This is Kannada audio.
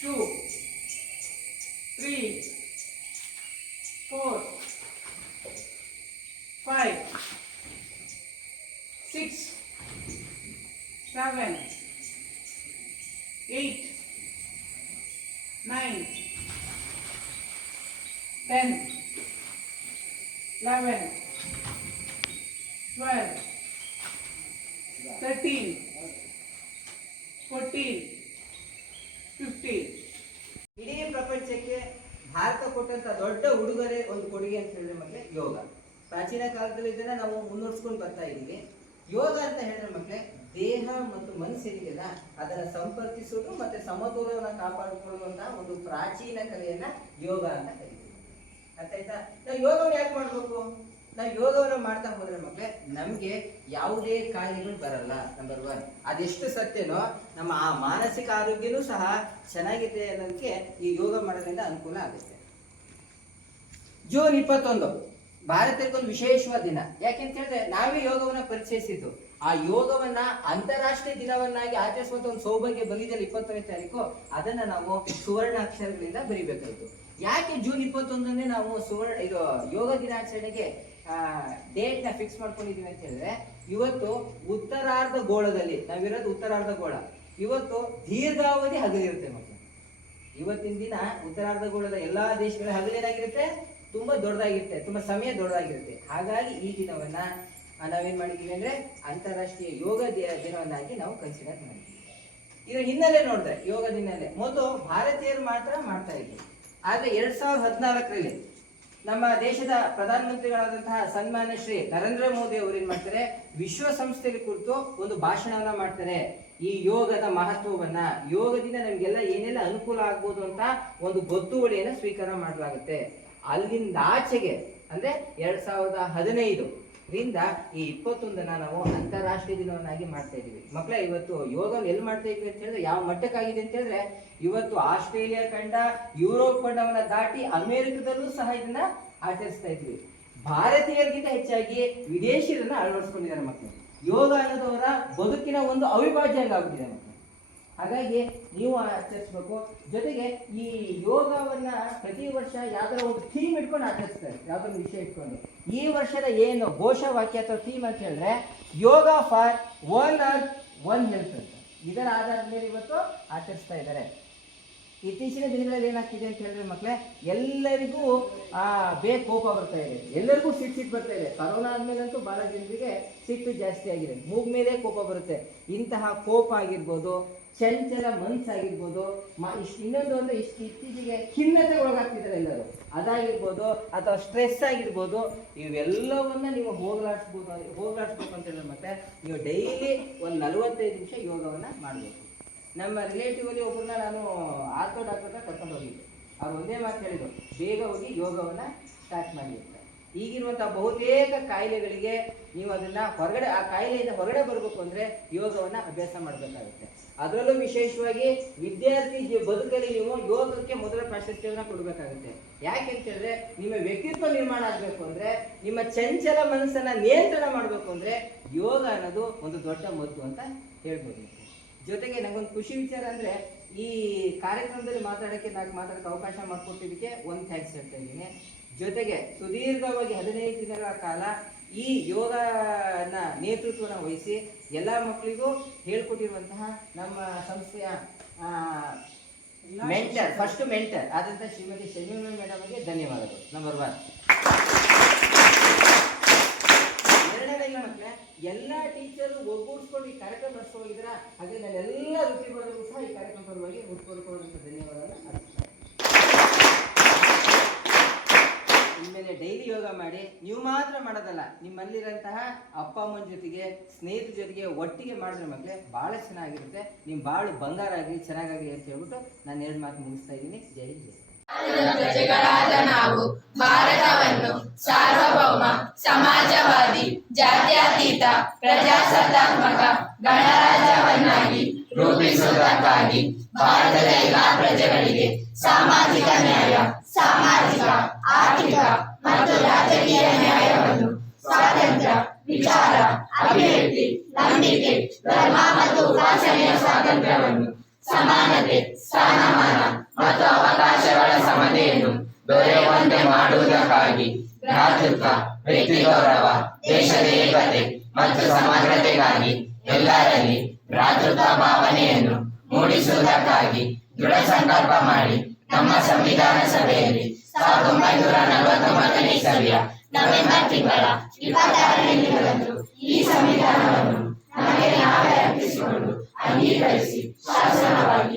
2, 3, 4, 5, 6, 7, 8, 9, 10, 11, 12, 13, 14, 15. ಇಡೀ ಪ್ರಪಂಚಕ್ಕೆ ಭಾರತ ಕೊಟ್ಟಂತ ದೊಡ್ಡ ಉಡುಗೊರೆ ಒಂದು ಕೊಡುಗೆ ಅಂತ ಹೇಳಿದ್ರೆ ಮಕ್ಕಳೇ ಯೋಗ. ಪ್ರಾಚೀನ ಕಾಲದಲ್ಲಿ ಇದನ್ನ ನಾವು ಮುನ್ನಡೆಸ್ಕೊಂಡು ಬರ್ತಾ ಇದ್ದೀವಿ. ಯೋಗ ಅಂತ ಹೇಳಿದ್ರೆ ಮಕ್ಕಳೇ ದೇಹ ಮತ್ತು ಮನಸ್ಸಿನಿಗೆಲ್ಲ ಅದನ್ನ ಸಂಪರ್ಕಿಸುವುದು ಮತ್ತೆ ಸಮತೋಲನ ಕಾಪಾಡಿಕೊಳ್ಳುವಂತಹ ಒಂದು ಪ್ರಾಚೀನ ಕಲೆಯನ್ನ ಯೋಗ ಅಂತ ಕರೀತೀವಿ. ಅರ್ಥ ಆಯ್ತಾ? ನಾವು ಯೋಗವನ್ನು ಯಾಕೆ ಮಾಡ್ಬೇಕು? ನಾವು ಯೋಗವನ್ನು ಮಾಡ್ತಾ ಹೋದ್ರೆ ಮಕ್ಕಳೇ ನಮ್ಗೆ ಯಾವುದೇ ಕಾಯಿಲೆಗಳು ಬರಲ್ಲ. ನಂಬರ್ 1 ಅದೆಷ್ಟು ಸತ್ಯನೋ ನಮ್ಮ ಆ ಮಾನಸಿಕ ಆರೋಗ್ಯನೂ ಸಹ ಚೆನ್ನಾಗಿದೆ ಅನ್ನೋದಕ್ಕೆ ಈ ಯೋಗ ಮಾಡೋದ್ರಿಂದ ಅನುಕೂಲ ಆಗುತ್ತೆ. ಜೂನ್ 21 ಭಾರತಕ್ಕೊಂದು ವಿಶೇಷವಾದ ದಿನ. ಯಾಕೆಂತ ಹೇಳಿದ್ರೆ ನಾವೇ ಯೋಗವನ್ನ ಪರಿಚಯಿಸಿದ್ದು. ಆ ಯೋಗವನ್ನ ಅಂತಾರಾಷ್ಟ್ರೀಯ ದಿನವನ್ನಾಗಿ ಆಚರಿಸುವಂತ ಒಂದು ಸೌಭಾಗ್ಯ ಬಂದಿದ್ದಲ್ಲ 21ನೇ ತಾರೀಕು. ಅದನ್ನ ನಾವು ಸುವರ್ಣ ಅಕ್ಷರಗಳಿಂದ ಬರಿಬೇಕಾಯ್ತು. ಯಾಕೆ ಜೂನ್ 21ನೇ ನಾವು ಇದು ಯೋಗ ದಿನಾಚರಣೆಗೆ ಡೇಟ್ ನ ಫಿಕ್ಸ್ ಮಾಡ್ಕೊಂಡಿದೀವಿ ಅಂತ ಹೇಳಿದ್ರೆ, ಇವತ್ತು ಉತ್ತರಾರ್ಧ ಗೋಳದಲ್ಲಿ ನಾವಿರೋದು ಉತ್ತರಾರ್ಧ ಗೋಳ. ಇವತ್ತು ದೀರ್ಘಾವಧಿ ಹಗಲಿರುತ್ತೆ ಮಕ್ಕಳು. ಇವತ್ತಿನ ದಿನ ಉತ್ತರಾರ್ಧ ಗೋಳದ ಎಲ್ಲಾ ದೇಶಗಳ ಹಗಲೇನಾಗಿರುತ್ತೆ, ತುಂಬಾ ದೊಡ್ಡದಾಗಿರುತ್ತೆ, ತುಂಬಾ ಸಮಯ ದೊಡ್ಡದಾಗಿರುತ್ತೆ. ಹಾಗಾಗಿ ಈ ದಿನವನ್ನ ನಾವೇನ್ ಮಾಡಿದೀವಿ ಅಂದ್ರೆ ಅಂತಾರಾಷ್ಟ್ರೀಯ ಯೋಗ ದಿನವನ್ನಾಗಿ ನಾವು ಕನ್ಸಿಡರ್ ಮಾಡಿದ್ದೀವಿ. ಇದರ ಹಿನ್ನೆಲೆ ನೋಡಿದ್ರೆ ಯೋಗ ಹಿನ್ನೆಲೆ ಮೊದಲು ಭಾರತೀಯರು ಮಾತ್ರ ಮಾಡ್ತಾ ಇದ್ರು. ಆದ್ರೆ 2014ರಲ್ಲಿ ನಮ್ಮ ದೇಶದ ಪ್ರಧಾನಮಂತ್ರಿಗಳಾದಂತಹ ಸನ್ಮಾನ್ಯ ಶ್ರೀ ನರೇಂದ್ರ ಮೋದಿ ಅವರು ಏನ್ ಮಾಡ್ತಾರೆ, ವಿಶ್ವಸಂಸ್ಥೆಯ ಕುರಿತು ಒಂದು ಭಾಷಣವನ್ನ ಮಾಡ್ತಾರೆ. ಈ ಯೋಗದ ಮಹತ್ವವನ್ನ, ಯೋಗದಿಂದ ನಮ್ಗೆಲ್ಲ ಏನೆಲ್ಲ ಅನುಕೂಲ ಆಗ್ಬೋದು ಅಂತ ಒಂದು ಗೊತ್ತುವಳಿಯನ್ನ ಸ್ವೀಕಾರ ಮಾಡಲಾಗುತ್ತೆ. ಅಲ್ಲಿಂದ ಆಚೆಗೆ ಅಂದ್ರೆ 2015 ರಿಂದ ಈ 21ನ್ನ ನಾವು ಅಂತಾರಾಷ್ಟ್ರೀಯ ದಿನವನ್ನಾಗಿ ಮಾಡ್ತಾ ಇದೀವಿ. ಮಕ್ಕಳೇ ಇವತ್ತು ಯೋಗ ಎಲ್ಲಿ ಮಾಡ್ತಾ ಇದ್ವಿ ಅಂತ ಹೇಳಿದ್ರೆ ಯಾವ ಮಟ್ಟಕ್ಕಾಗಿದೆ ಅಂತ ಹೇಳಿದ್ರೆ, ಇವತ್ತು ಆಸ್ಟ್ರೇಲಿಯಾ ಖಂಡ, ಯುರೋಪ್ ಖಂಡವನ್ನ ದಾಟಿ ಅಮೆರಿಕದಲ್ಲೂ ಸಹ ಇದನ್ನ ಆಚರಿಸ್ತಾ ಇದ್ವಿ. ಭಾರತೀಯರಿಗಿಂತ ಹೆಚ್ಚಾಗಿ ವಿದೇಶಿಯರನ್ನ ಅಳವಡಿಸ್ಕೊಂಡಿದ್ದಾರೆ ಮಕ್ಕಳು. ಯೋಗ ಅನ್ನೋದವರ ಬದುಕಿನ ಒಂದು ಅವಿಭಾಜ್ಯ ಆಗಿದೆ ಮಕ್ಕಳು. ಹಾಗಾಗಿ ನೀವು ಆಚರಿಸ್ಬೇಕು. ಜೊತೆಗೆ ಈ ಯೋಗವನ್ನ ಪ್ರತಿ ವರ್ಷ ಯಾವ್ದಾರ ಒಂದು ಥೀಮ್ ಇಟ್ಕೊಂಡು ಆಚರಿಸ್ತಾರೆ, ಯಾವ್ದೋ ಒಂದು ವಿಷಯ ಇಟ್ಕೊಂಡು. ಈ ವರ್ಷದ ಏನು ಘೋಷವಾಕ್ಯ ಅಥವಾ ಥೀಮ್ ಅಂತ ಹೇಳಿದ್ರೆ ಯೋಗ ಫಾರ್ 1 ಅರ್ತ್ 1 ಹೆಲ್ತ್ ಅಂತ. ಇದರ ಆಧಾರದ ಮೇಲೆ ಇವತ್ತು ಆಚರಿಸ್ತಾ ಇದ್ದಾರೆ. ಇತ್ತೀಚಿನ ದಿನಗಳಲ್ಲಿ ಏನಾಗ್ತಿದೆ ಅಂತ ಹೇಳಿದ್ರೆ ಮಕ್ಕಳೇ, ಎಲ್ಲರಿಗೂ ಕೋಪ ಬರ್ತಾ ಇದೆ, ಎಲ್ಲರಿಗೂ ಸಿಟ್ಟು ಬರ್ತಾ ಇದೆ. ಕರೋನಾ ಆದ್ಮೇಲಂತೂ ಬಹಳ ಜನರಿಗೆ ಸಿಟ್ಟು ಜಾಸ್ತಿ ಆಗಿದೆ, ಮೂಗ್ ಮೇಲೆ ಕೋಪ ಬರುತ್ತೆ. ಇಂತಹ ಕೋಪ ಆಗಿರ್ಬೋದು, ಚಂಚಲ ಮನಸ್ಸಾಗಿರ್ಬೋದು, ಇನ್ನೊಂದು ಅಂದ್ರೆ ಇತ್ತೀಚೆಗೆ ಖಿನ್ನತೆ ಒಳಗಾಗ್ತಿದ್ದಾರೆ ಎಲ್ಲರೂ, ಅದಾಗಿರ್ಬೋದು ಅಥವಾ ಸ್ಟ್ರೆಸ್ ಆಗಿರ್ಬೋದು, ಇವೆಲ್ಲವನ್ನ ನೀವು ಹೋಗ್ಲಾಡ್ಸ್ಬೇಕು ಅಂತ ಹೇಳಿದ್ರೆ ಮತ್ತೆ ನೀವು ಡೈಲಿ ಒಂದು 45 ನಿಮಿಷ ಯೋಗವನ್ನ ಮಾಡಬೇಕು. ನಮ್ಮ ರಿಲೇಟಿವ್ ಅಲ್ಲಿ ಒಬ್ಬರನ್ನ ನಾನು ಆರ್ಥೋ ಡಾಕ್ಟರ್ ಕರ್ಕೊಂಡು ಹೋಗಿದ್ದೆ. ಅವ್ರು ಒಂದೇ ಮಾತು ಹೇಳಿದ್ರು, ಬೇಗ ಹೋಗಿ ಯೋಗವನ್ನ ಸ್ಟಾರ್ಟ್ ಮಾಡಿ ಅಂತ. ಈಗಿರುವಂತಹ ಬಹುತೇಕ ಕಾಯಿಲೆಗಳಿಗೆ ನೀವು ಅದನ್ನ ಹೊರಗಡೆ, ಆ ಕಾಯಿಲೆಯಿಂದ ಹೊರಗಡೆ ಬರಬೇಕು ಅಂದ್ರೆ ಯೋಗವನ್ನ ಅಭ್ಯಾಸ ಮಾಡಬೇಕಾಗುತ್ತೆ. ಅದರಲ್ಲೂ ವಿಶೇಷವಾಗಿ ವಿದ್ಯಾರ್ಥಿ ಬದುಕಲ್ಲಿ ನೀವು ಯೋಗಕ್ಕೆ ಮೊದಲ ಪ್ರಾಶಸ್ತ್ಯವನ್ನ ಕೊಡಬೇಕಾಗುತ್ತೆ. ಯಾಕೆ ಅಂತ ಹೇಳಿದ್ರೆ, ನಿಮ್ಮ ವ್ಯಕ್ತಿತ್ವ ನಿರ್ಮಾಣ ಆಗ್ಬೇಕು ಅಂದ್ರೆ, ನಿಮ್ಮ ಚಂಚಲ ಮನಸ್ಸನ್ನ ನಿಯಂತ್ರಣ ಮಾಡ್ಬೇಕು ಅಂದ್ರೆ ಯೋಗ ಅನ್ನೋದು ಒಂದು ದೊಡ್ಡ ಮದ್ದು ಅಂತ ಹೇಳ್ಬೋದು. ಜೊತೆಗೆ ನಂಗೊಂದು ಖುಷಿ ವಿಚಾರ ಅಂದ್ರೆ, ಈ ಕಾರ್ಯಕ್ರಮದಲ್ಲಿ ಮಾತಾಡಕ್ಕೆ ಅವಕಾಶ ಮಾಡಿಕೊಟ್ಟಿದ್ದಕ್ಕೆ ಒಂದು ಥ್ಯಾಂಕ್ಸ್ ಹೇಳ್ತಾ ಇದ್ದೀನಿ. ಜೊತೆಗೆ ಸುದೀರ್ಘವಾಗಿ 15 ದಿನಗಳ ಕಾಲ ಈ ಯೋಗನ ನೇತೃತ್ವನ ವಹಿಸಿ ಎಲ್ಲ ಮಕ್ಕಳಿಗೂ ಹೇಳ್ಕೊಟ್ಟಿರುವಂತಹ ನಮ್ಮ ಸಂಸ್ಥೆಯ ಫಸ್ಟ್ ಮೆಂಟರ್ ಆದಂತಹ ಶ್ರೀಮತಿ ಶರ್ಮಿಳಾ ಮೇಡಮ್ ಗೆ ಧನ್ಯವಾದಗಳು. ನಂಬರ್ 1. ಎರಡನೇದಾಗಿ ಮಕ್ಕಳೇ, ಎಲ್ಲ ಟೀಚರು ಒಗ್ಗೂಡಿಸ್ಕೊಂಡು ಈ ಕಾರ್ಯಕ್ರಮ ನಡೆಸ್ಕೊಂಡಿದ್ರ, ಹಾಗೆ ನಾನು ಎಲ್ಲ ವೃತ್ತಿಗಳಿಗೂ ಸಹ ಈ ಕಾರ್ಯಕ್ರಮ ಪರವಾಗಿ ಉತ್ಪೂರ್ವಕವಾದಂತಹ ಧನ್ಯವಾದಗಳನ್ನು ಅರ್ಪಿಸ್ತಾರೆ. ಇನ್ಮೇಲೆ ಡೈಲಿ ಯೋಗ ಮಾಡಿ. ನೀವು ಮಾತ್ರ ಮಾಡೋದಲ್ಲ, ನಿಮ್ಮಲ್ಲಿರಂತಹ ಅಪ್ಪ ಅಮ್ಮನ ಜೊತೆಗೆ, ಸ್ನೇಹಿತರ ಜೊತೆಗೆ ಒಟ್ಟಿಗೆ ಮಾಡಿದ್ರೆ ಮಕ್ಕಳೇ ಬಹಳ ಚೆನ್ನಾಗಿರುತ್ತೆ. ನಿಮ್ ಬಾಳು ಬಂಗಾರ ಆಗಲಿ, ಚೆನ್ನಾಗಾಗಲಿ ಅಂತ ಹೇಳ್ಬಿಟ್ಟು ನಾನು 2 ಮಾತು ಮುಗಿಸ್ತಾ ಇದ್ದೀನಿ. ಜೈ ಜೈ. ಪ್ರಜೆಗಳಾದ ನಾವು ಭಾರತವನ್ನು ಸಾರ್ವಭೌಮ, ಸಮಾಜವಾದಿ, ಜಾತ್ಯತೀತ, ಪ್ರಜಾಸತ್ತಾತ್ಮಕ ಗಣರಾಜ್ಯವನ್ನಾಗಿ ರೂಪಿಸುವುದಕ್ಕಾಗಿ ಭಾರತದ ಎಲ್ಲಾ ಪ್ರಜೆಗಳಿಗೆ ಸಾಮಾಜಿಕ ನ್ಯಾಯ, ಸಾಮಾಜಿಕ, ಆರ್ಥಿಕ ಮತ್ತು ರಾಜಕೀಯ ನ್ಯಾಯವನ್ನು, ಸ್ವಾತಂತ್ರ್ಯ, ವಿಚಾರ, ಅಭಿವ್ಯಕ್ತಿ, ನಂಬಿಕೆ, ಧರ್ಮ ಮತ್ತು ಉಪಾಸನೆಯ ಸ್ವಾತಂತ್ರ್ಯವನ್ನು, ಸಮಾನತೆ, ಸ್ಥಾನಮಾನ ಮತ್ತು ಅವಕಾಶಗಳ ಸಮತೆಯನ್ನು ದೊರೆಯುವಂತೆ ಮಾಡುವುದಕ್ಕಾಗಿ ಭ್ರಾತೃತ್ವ, ವ್ಯಕ್ತಿ ಗೌರವ, ದೇಶದ ಏಕತೆ ಮತ್ತು ಸಮಗ್ರತೆಗಾಗಿ ಎಲ್ಲರಲ್ಲಿ ಭ್ರಾತೃತ್ವ ಭಾವನೆಯನ್ನು ಮೂಡಿಸುವುದಕ್ಕಾಗಿ ದೃಢ ಸಂಕಲ್ಪ ಮಾಡಿ ನಮ್ಮ ಸಂವಿಧಾನ ಸಭೆಯಲ್ಲಿ 1949ನೇ ಇಸವಿಯ ನವೆಂಬರ್ ತಿಂಗಳ 26ನೇ ದಿನದಂದು ಈ ಸಂವಿಧಾನವನ್ನು ನಮಗೆ ನಾವೇ ಅರ್ಪಿಸಿಕೊಂಡು ಅಂಗೀಕರಿಸಿ ಶಾಸನವಾಗಿ